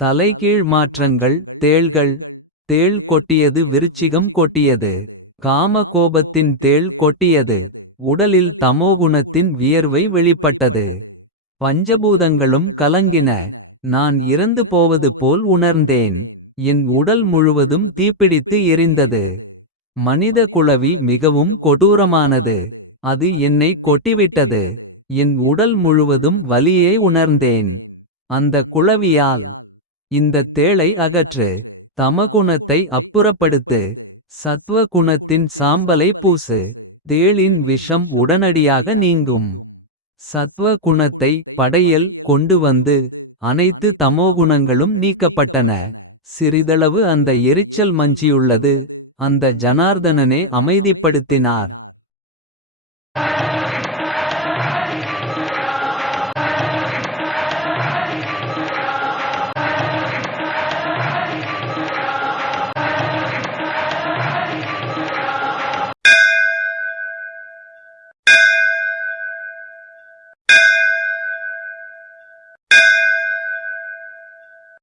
தலைகீழ் மாற்றங்கள் தேள்கள் தேள் கொட்டியது விருச்சிகம் கொட்டியது. காம கோபத்தின் தேள் கொட்டியது. உடலில் தமோகுணத்தின் வியர்வை வெளிப்பட்டது. பஞ்சபூதங்களும் கலங்கின. நான் இறந்து போவது போல் உணர்ந்தேன். என் உடல் முழுவதும் தீப்பிடித்து எரிந்தது. மனித குளவி மிகவும் கொடூரமானது. அது என்னை கொட்டிவிட்டது. என் உடல் முழுவதும் வலியை உணர்ந்தேன். அந்த குளவியால் இந்த தேளை அகற்று. தமகுணத்தை அப்புறப்படுத்து. சத்வ குணத்தின் சாம்பலை பூசு. தேளின் விஷம் உடனடியாக நீங்கும். சத்வ குணத்தை படையல் கொண்டு வந்து. அனைத்து தமோகுணங்களும் நீக்கப்பட்டன. சிறிதளவு அந்த எரிச்சல் மஞ்சியுள்ளது. அந்த ஜனார்தனனே அமைதிப்படுத்தினார்.